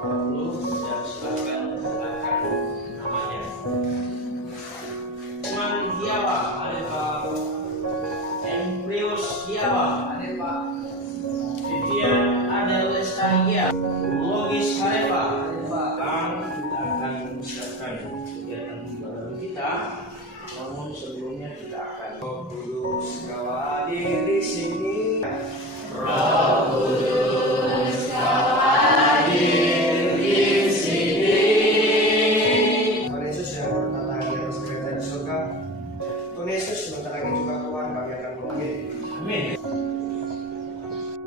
dan silakan gunakan namanya. Cuman Giawa, ada Pak. Embrios Giawa, ada Pak. Vivian ada Lestagia, Logis Hareva, ada Pak. Kita akan menyiapkan kegiatan baru kita. Namun sebelumnya kita akan Roh Kudus kau hadir di sini. Roh Kudus kau hadir di sini. Tuhan Yesus yang bertata di atas kereta di surga. Tuhan Yesus sebentar lagi juga Tuhan kami akan mulai. Amin.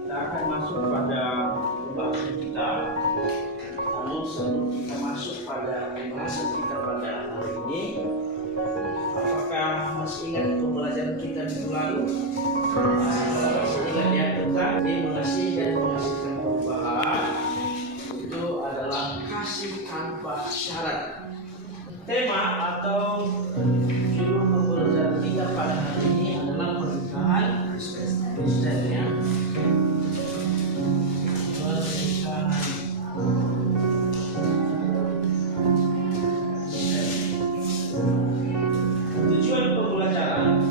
Kita akan masuk pada pembahasan kita. Namun sebelum kita masuk pada pembahasan kita pada hari ini, apakah masih ingat pembelajaran kita minggu lalu? Masih ingat ya tentang dia mengasihi dan menghasilkan perubahan. Itu adalah kasih tanpa syarat. Tema atau judul pembelajaran kita pada hari ini adalah pernikahan Kristen ya. Tujuan pembelajaran,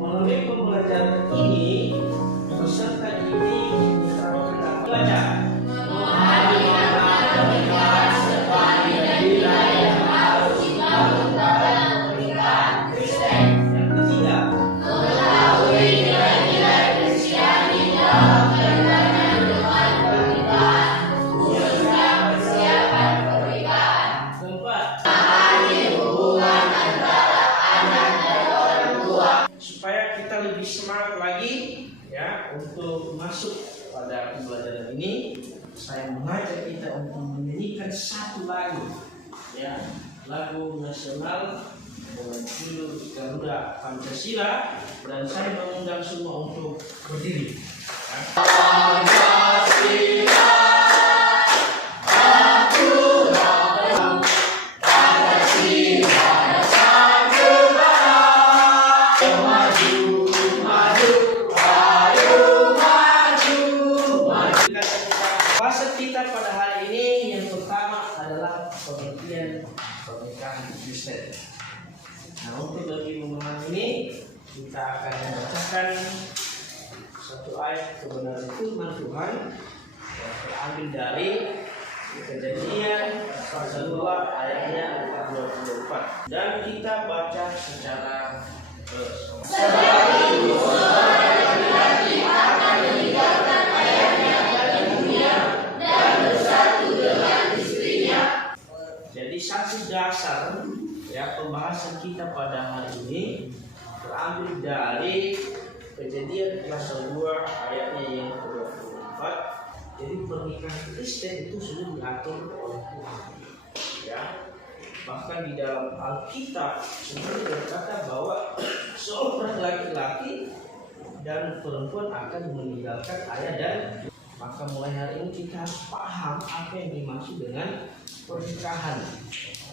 melalui pembelajaran ini peserta ini diterapkan belajar pernikahan sebagai nilai yang harus dilakukan pernikahan Kristen. Yang ketiga, mengetahui nilai-nilai Kristiani dalam kaitannya dengan pernikahan, khususnya persiapan pernikahan. Keempat, memahami hubungan antara anak dan orang tua supaya kita lebih semangat lagi ya untuk masuk pada pembelajaran ini. Saya mengajak kita untuk menyanyikan satu lagu ya, lagu nasional dengan judul Garuda Pancasila, dan saya mengundang semua untuk berdiri ya. Pancasila kita pada hari ini yang pertama adalah pengertian pernikahan Kristen. Nah, untuk lebih memahami ini kita akan membacakan satu ayat kebenaran firman Tuhan yang terambil dari Kejadian pasal 2 ayatnya 24, dan kita baca secara satu dasar ya pembahasan kita pada hari ini terambil dari Kejadian pasal 2 ayatnya yang ke-24. Jadi pernikahan Kristen itu sudah diatur oleh Tuhan ya. Bahkan di dalam Alkitab sebenarnya berkata bahwa seorang laki-laki dan perempuan akan meninggalkan ayah dan. Maka mulai hari ini kita harus paham apa yang dimaksud dengan pernikahan.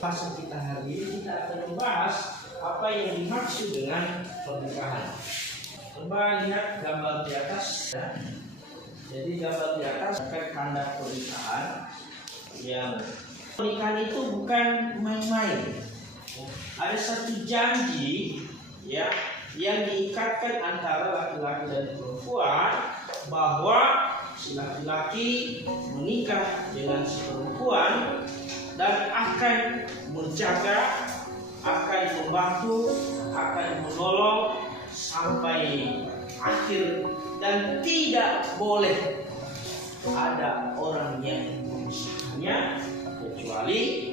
Pasal kita hari ini kita akan membahas apa yang dimaksud dengan pernikahan. Coba lihat gambar di atas ya. Jadi gambar di atas akan tanda pernikahan. Yang pernikahan itu bukan main-main. Ada satu janji ya yang diikatkan antara laki-laki dan perempuan, bahwa si laki-laki menikah dengan si perempuan dan akan menjaga, akan membantu, akan menolong sampai akhir, dan tidak boleh ada orang yang memisahkannya kecuali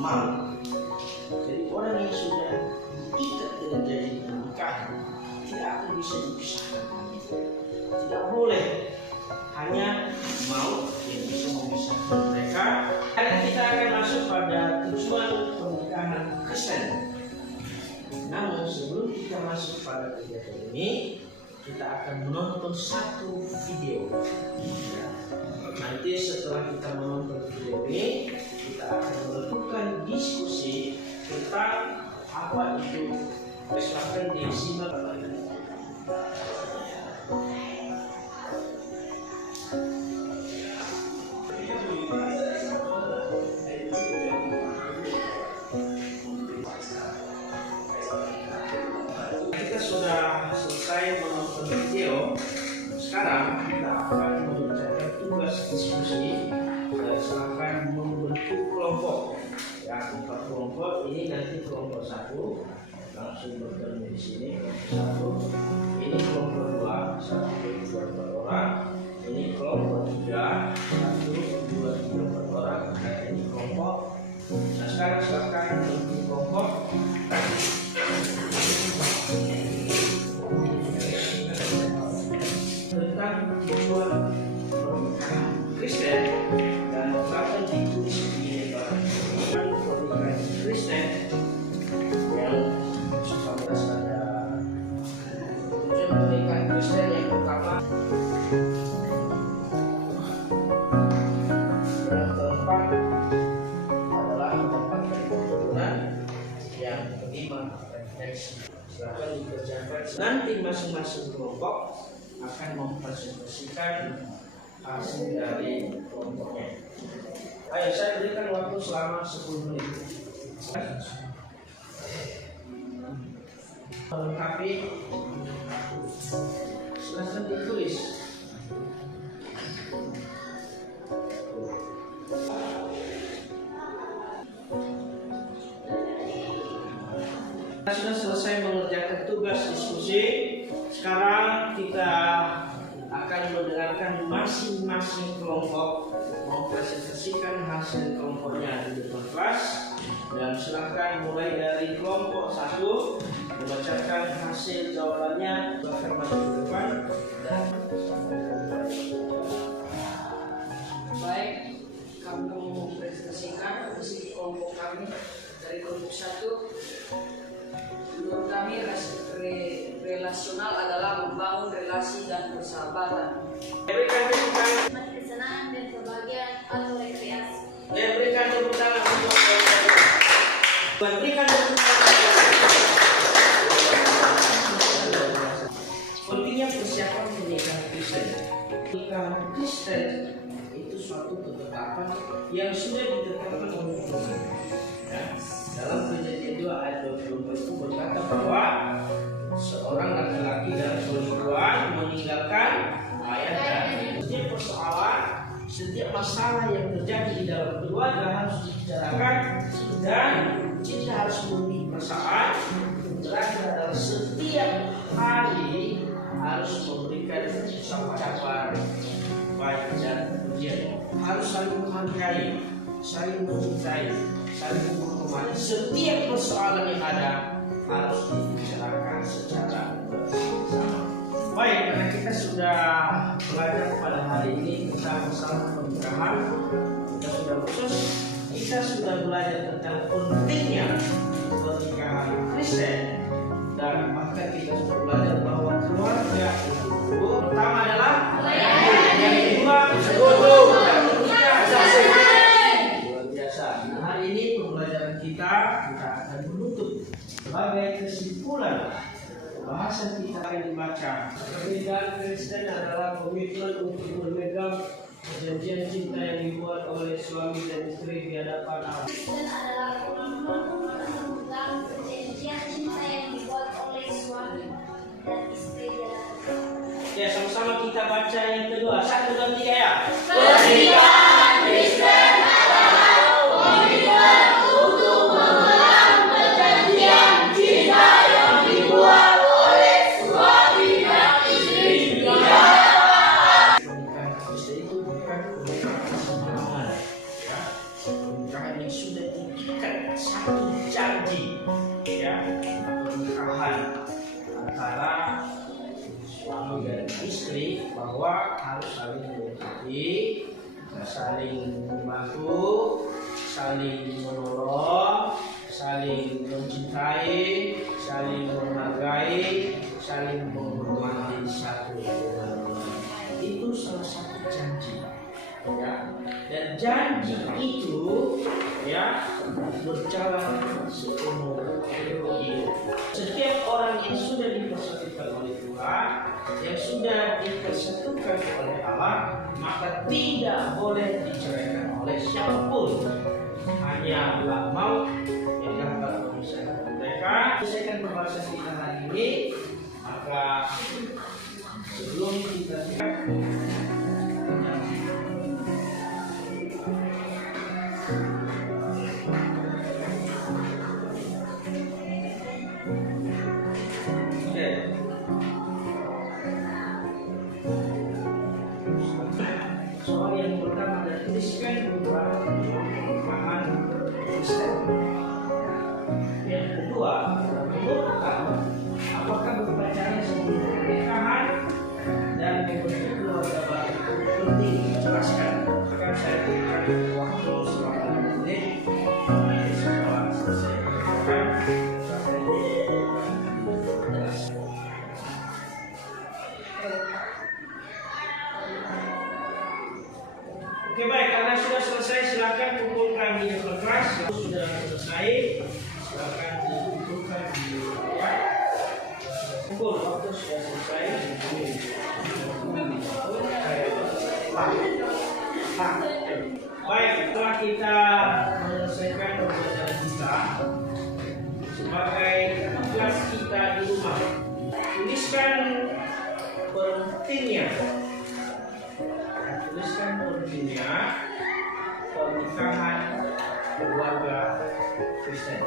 maut. Jadi orang yang sudah diikat dengan janji pernikahan tidak akan bisa dipisahkan. Tidak boleh, hanya maut yang bisa memisahkan mereka. Dan kita akan masuk pada tujuan pernikahan Kristen. Namun sebelum kita masuk pada kegiatan ini, kita akan menonton satu video. Nanti setelah kita menonton video ini, kita akan melakukan diskusi tentang apa itu. Silahkan disimak. ini nanti kelompok 1 langsung bertemu di sini, kelompok 1. Ini kelompok 2, 1, 2, 4 orang. Ini kelompok 3, 1, 2, 3, 4 orang. Dan ini kelompok. Nah sekarang silakan untuk kelompok. Tentang membuat Kristen dan akan ditulis di pernikahan Kristen yang 19 ada tujuan pernikahan Kristen yang pertama. Yang keempat adalah mendapatkan keturunan. Yang kelima refleksi. Silakan dikerjakan. Nanti masing-masing kelompok akan mempresentasikan hasil dari kelompoknya. Ayo saya berikan waktu selama 10 menit. Melengkapi, silahkan ditulis. Kita sudah selesai mengerjakan tugas diskusi. Sekarang kita akan mendengarkan masing-masing kelompok mempresentasikan hasil kelompoknya di depan kelas. Dan silakan mulai dari kelompok 1 membacakan hasil jawabannya. Silakan maju ke depan dan baik, kami mau mempresentasikan hasil kelompok kami dari kelompok 1. Menurut kami relasional adalah membangun relasi dan persahabatan. berikan tepuk tangan. Menikmati kesenangan dan kebahagiaan atau rekreasi. Berikan tepuk tangan untuk berikan tepuk tangan. Pentingnya persiapan pernikahan Kristen. Pernikahan Kristen itu suatu ketetapan yang sudah ditetapkan oleh Tuhan. Ya, dalam Perjanjian 2 ayat 24 itu berkata bahwa seorang laki-laki dan perempuan meninggalkan ayah dan ibu. Setiap persoalan, setiap masalah yang terjadi di dalam keluarga harus dibicarakan dan kita harus memiliki perasaan. Terakhir adalah setiap hari harus memberikan ucapan baik dan pujian. Harus saling menghargai, saling mencintai, saling menghormati. Setiap persoalan yang ada harus dibicarakan secara bersama. Baik, karena kita sudah belajar pada hari ini tentang masalah pernikahan, kita sudah belajar tentang pentingnya pernikahan Kristen, dan bahkan kita sudah belajar bahwa keluarga itu pertama adalah yang kedua sekutu, dan ketiga luar biasa. Nah, hari ini pembelajaran kita akan menutup. Sebagai kesimpulan bahasan kita yang dibaca, pernikahan Kristen adalah komitmen untuk bermegang perjanjian cinta yang dibuat oleh suami dan istri di hadapan Allah. Kristen adalah komitmen untuk memegang perjanjian cinta yang dibuat oleh suami dan istri di hadapan Allah. Ya, sama-sama kita baca yang kedua. 1, 2, 3 ya. Pernikahan Kristen adalah komitmen untuk memegang perjanjian cinta yang dibuat oleh suami dan istri di hadapan. Pernikahan Kristen itu bukan pernikahan sembarangan, ya. Pernikahan yang sudah diikat satu janji, ya. Pernikahan antara suami dan istri bahwa harus saling melengkapi, saling membantu, saling menolong, saling mencintai, saling menghargai, saling menghormati satu dengan lain. Itu salah satu janji, ya. Dan janji itu, ya, berjalan seumur hidup. Setiap orang yang sudah dipersatukan oleh Tuhan, yang sudah dipersatukan oleh Allah, maka tidak boleh diceraikan oleh siapapun. Hanya Allah mau yang dapat memisahkan mereka. Menyelesaikan pembahasan kita hari ini, maka sebelum kita waktu selama 5 menit. Setelah selesai berdoa, oke baik, karena sudah selesai silakan kumpulkan di kertas. Sudah selesai, silakan dikumpulkan di ya. Kumpul waktu sudah selesai. Baik, setelah kita menyelesaikan pembelajaran kita sebagai tugas kita di rumah, tuliskan pentingnya. Tuliskan pentingnya pernikahan keluarga Kristen.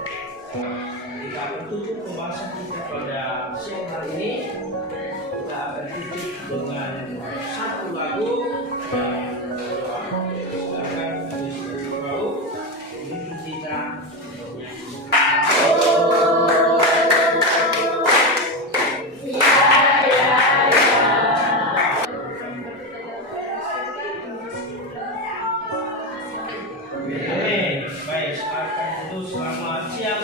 Kita akan tutup pembahasan kita pada siang hari ini. Kita akan tutup dengan satu lagu dan doa. Silakan tulis lagu ini kita baik, silakan dulu, selamat siang.